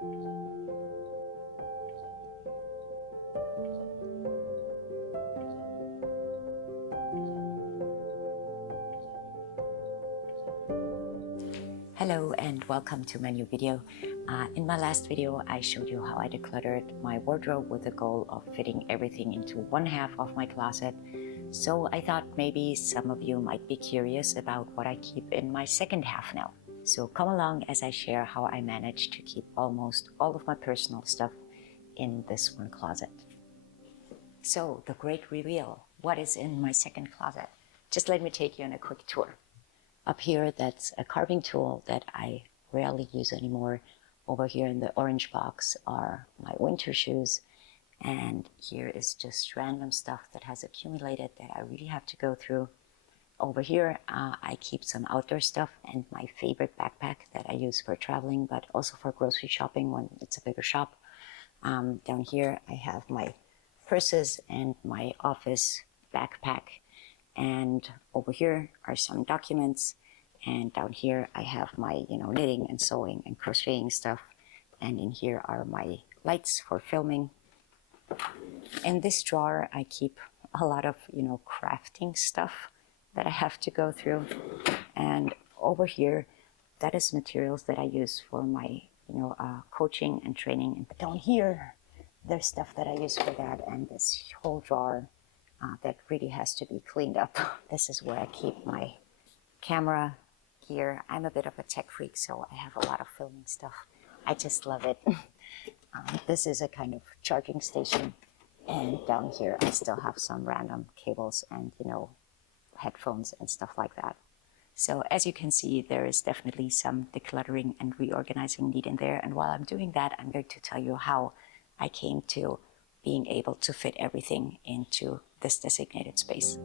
Hello and welcome to my new video. In my last video, I showed you how I decluttered my wardrobe with the goal of fitting everything into one half of my closet. So I thought maybe some of you might be curious about what I keep in my second half now. So come along as I share how I managed to keep almost all of my personal stuff in this one closet. So the great reveal, what is in my second closet? Just let me take you on a quick tour. Up here, that's a carving tool that I rarely use anymore. Over here in the orange box are my winter shoes. And here is just random stuff that has accumulated that I really have to go through. Over here, I keep some outdoor stuff and my favorite backpack that I use for traveling, but also for grocery shopping when it's a bigger shop. Down here, I have my purses and my office backpack. And over here are some documents. And down here I have my, knitting and sewing and crocheting stuff. And in here are my lights for filming. In this drawer, I keep a lot of, crafting stuff that I have to go through. And over here, that is materials that I use for my, coaching and training. And down here, there's stuff that I use for that. And this whole drawer that really has to be cleaned up. This is where I keep my camera gear. I'm a bit of a tech freak, so I have a lot of filming stuff. I just love it. This is a kind of charging station. And down here, I still have some random cables and, headphones and stuff like that. So as you can see, there is definitely some decluttering and reorganizing need in there. And while I'm doing that, I'm going to tell you how I came to being able to fit everything into this designated space.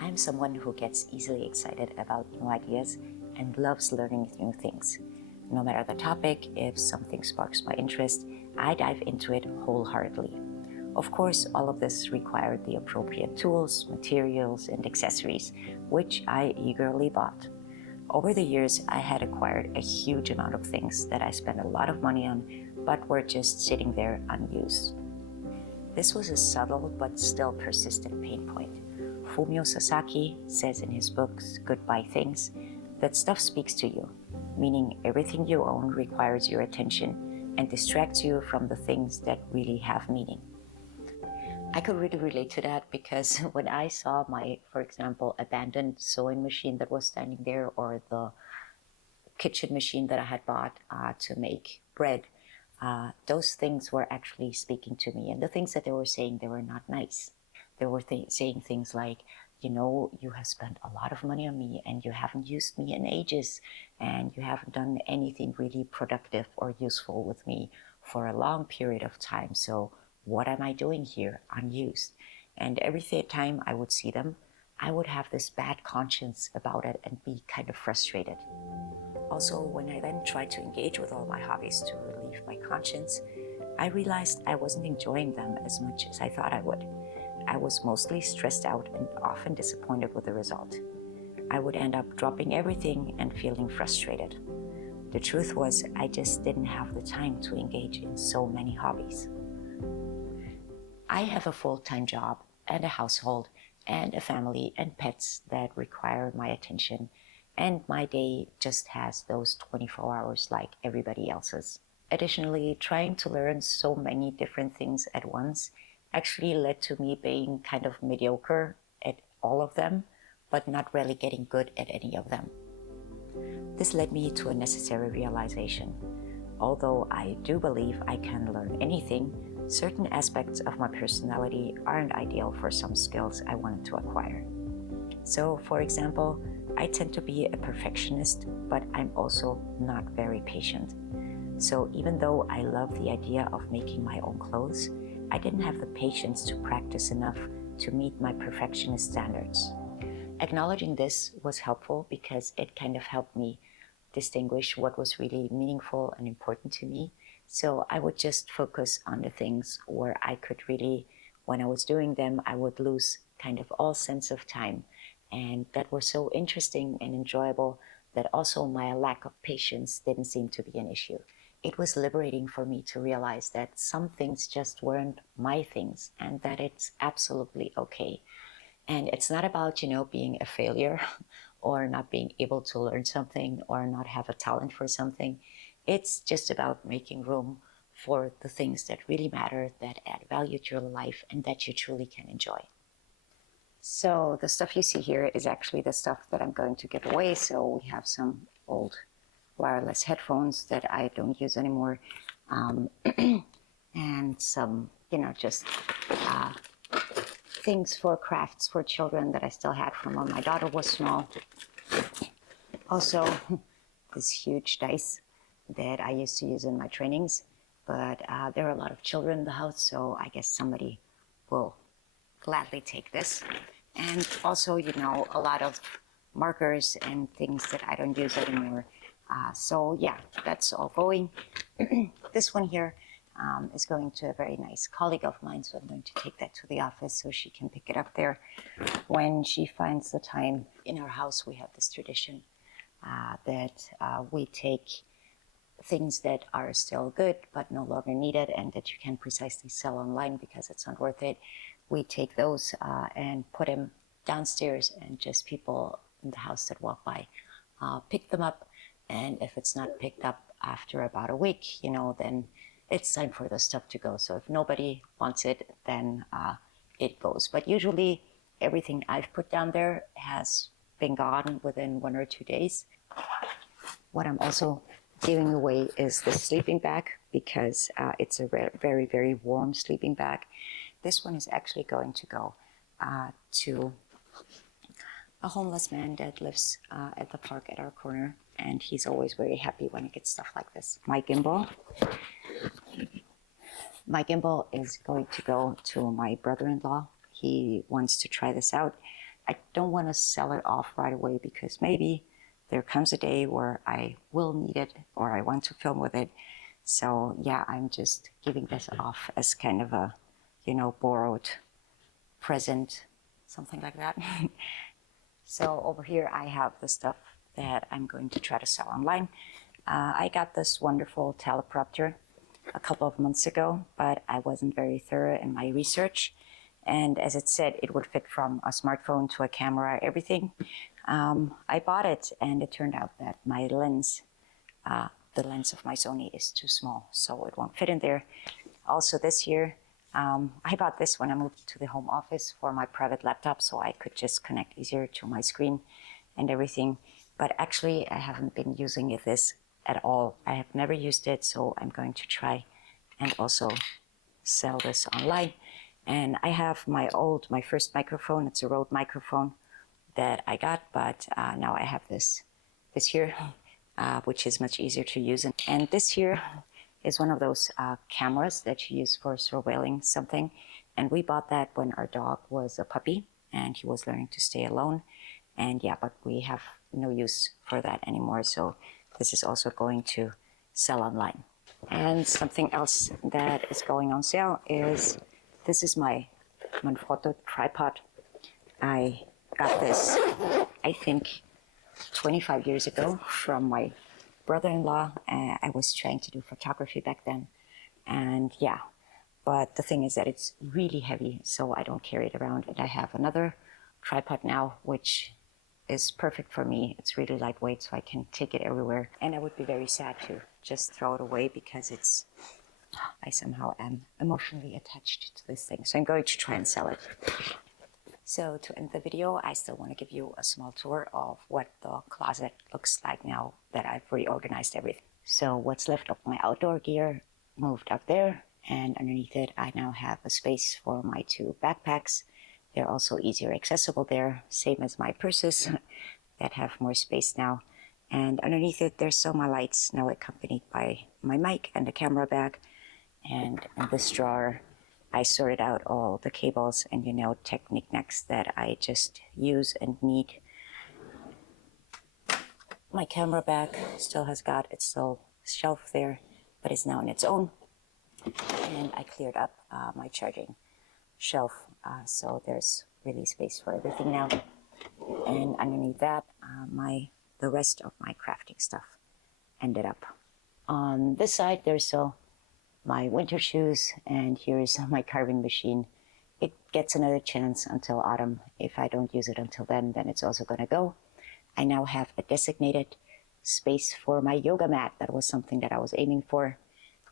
I'm someone who gets easily excited about new ideas and loves learning new things. No matter the topic, if something sparks my interest, I dive into it wholeheartedly. Of course, all of this required the appropriate tools, materials, and accessories, which I eagerly bought. Over the years, I had acquired a huge amount of things that I spent a lot of money on, but were just sitting there unused. This was a subtle but still persistent pain point. Fumio Sasaki says in his books, Goodbye Things, that stuff speaks to you, meaning everything you own requires your attention and distracts you from the things that really have meaning. I could really relate to that because when I saw my, for example, abandoned sewing machine that was standing there, or the kitchen machine that I had bought to make bread, those things were actually speaking to me. And the things that they were saying, they were not nice. They were saying things like, you have spent a lot of money on me and you haven't used me in ages and you haven't done anything really productive or useful with me for a long period of time. So what am I doing here unused? And every time I would see them, I would have this bad conscience about it and be kind of frustrated. Also, when I then tried to engage with all my hobbies to relieve my conscience, I realized I wasn't enjoying them as much as I thought I would. I was mostly stressed out and often disappointed with the result. I would end up dropping everything and feeling frustrated. The truth was, I just didn't have the time to engage in so many hobbies. I have a full-time job and a household and a family and pets that require my attention, and my day just has those 24 hours like everybody else's. Additionally, trying to learn so many different things at once actually led to me being kind of mediocre at all of them, but not really getting good at any of them. This led me to a necessary realization. Although I do believe I can learn anything, certain aspects of my personality aren't ideal for some skills I wanted to acquire. So, for example, I tend to be a perfectionist, but I'm also not very patient. So even though I love the idea of making my own clothes, I didn't have the patience to practice enough to meet my perfectionist standards. Acknowledging this was helpful because it kind of helped me distinguish what was really meaningful and important to me. So I would just focus on the things where I could really, when I was doing them, I would lose kind of all sense of time. And that were so interesting and enjoyable that also my lack of patience didn't seem to be an issue. it was liberating for me to realize that some things just weren't my things and that it's absolutely okay. And it's not about, being a failure or not being able to learn something or not have a talent for something. It's just about making room for the things that really matter, that add value to your life, and that you truly can enjoy. So the stuff you see here is actually the stuff that I'm going to give away. So we have some old wireless headphones that I don't use anymore, and some, just things for crafts for children that I still had from when my daughter was small. Also, this huge dice that I used to use in my trainings, but there are a lot of children in the house, so I guess somebody will gladly take this. And also, a lot of markers and things that I don't use anymore. So yeah, that's all going. This one here is going to a very nice colleague of mine, so I'm going to take that to the office so she can pick it up there when she finds the time. In our house, we have this tradition that we take things that are still good but no longer needed and that you can precisely sell online because it's not worth it. We take those and put them downstairs, and just people in the house that walk by pick them up. And if it's not picked up after about a week, then it's time for the stuff to go. So if nobody wants it, then it goes. But usually everything I've put down there has been gone within 1 or 2 days. What I'm also giving away is the sleeping bag, because it's a very, very warm sleeping bag. This one is actually going to go to a homeless man that lives at the park at our corner, and he's always very happy when he gets stuff like this. My gimbal is going to go to my brother-in-law. He wants to try this out. I don't want to sell it off right away because maybe there comes a day where I will need it or I want to film with it. So yeah, I'm just giving this off as kind of a, borrowed present, something like that. So over here I have the stuff that I'm going to try to sell online. I got this wonderful teleprompter a couple of months ago, but I wasn't very thorough in my research. And as it said, it would fit from a smartphone to a camera, everything. I bought it, and it turned out that my lens, the lens of my Sony, is too small, so it won't fit in there. Also this year, I bought this when I moved to the home office for my private laptop, so I could just connect easier to my screen and everything. But actually, I haven't been using this at all. I have never used it, so I'm going to try and also sell this online. And I have my first microphone. It's a Rode microphone that I got, but now I have this here, which is much easier to use. And this here is one of those cameras that you use for surveilling something. And we bought that when our dog was a puppy and he was learning to stay alone. And yeah, but we have no use for that anymore. So this is also going to sell online. And something else that is going on sale is, this is my Manfrotto tripod. I got this, I think, 25 years ago from my brother-in-law. I was trying to do photography back then. And yeah, but the thing is that it's really heavy, so I don't carry it around. And I have another tripod now, which is perfect for me. It's really lightweight, so I can take it everywhere. And I would be very sad to just throw it away because I somehow am emotionally attached to this thing. So I'm going to try and sell it. So to end the video, I still want to give you a small tour of what the closet looks like now that I've reorganized everything. So what's left of my outdoor gear moved up there, and underneath it I now have a space for my 2 backpacks. They're also easier accessible there, same as my purses that have more space now. And underneath it there's still my lights, now accompanied by my mic and a camera bag. And in this drawer I sorted out all the cables and tech knickknacks that I just use and need. My camera bag still has got its little shelf there, but it's now on its own. And I cleared up my charging shelf, so there's really space for everything now. And underneath that, the rest of my crafting stuff ended up. On this side, there's still my winter shoes, and here's my carving machine. It gets another chance until autumn. If I don't use it until then it's also gonna go. I now have a designated space for my yoga mat. That was something that I was aiming for.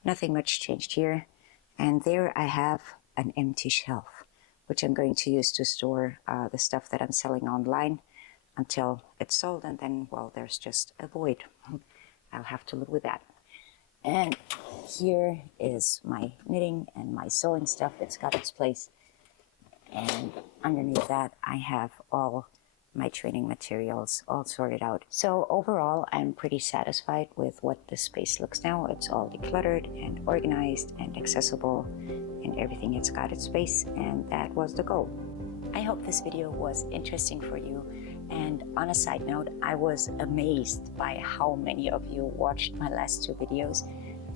Nothing much changed here. And there I have an empty shelf, which I'm going to use to store the stuff that I'm selling online until it's sold, and then, well, there's just a void. I'll have to live with that. And here is my knitting and my sewing stuff. It's got its place. And underneath that, I have all my training materials all sorted out. So overall, I'm pretty satisfied with what this space looks now. It's all decluttered and organized and accessible, and everything has got its space, and that was the goal. I hope this video was interesting for you. And on a side note, I was amazed by how many of you watched my last 2 videos.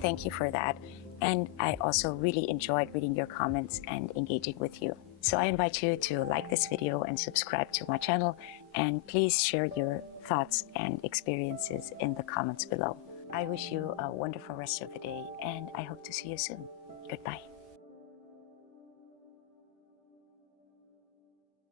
Thank you for that. And I also really enjoyed reading your comments and engaging with you. So I invite you to like this video and subscribe to my channel, and please share your thoughts and experiences in the comments below. I wish you a wonderful rest of the day, and I hope to see you soon. Goodbye.